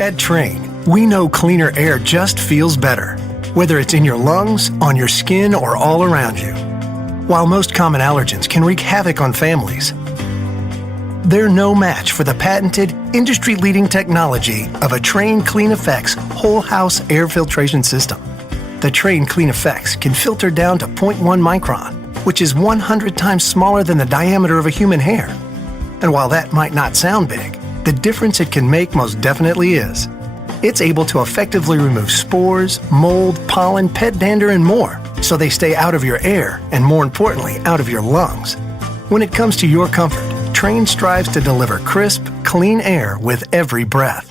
At Trane, we know cleaner air just feels better, whether it's in your lungs, on your skin, or all around you. While most common allergens can wreak havoc on families, they're no match for the patented, industry-leading technology of a Trane Clean Effects whole house air filtration system. The Trane Clean Effects can filter down to 0.1 micron, which is 100 times smaller than the diameter of a human hair. And while that might not sound big, the difference it can make most definitely is. It's able to effectively remove spores, mold, pollen, pet dander, and more, so they stay out of your air and, more importantly, out of your lungs. When it comes to your comfort, Trane strives to deliver crisp, clean air with every breath.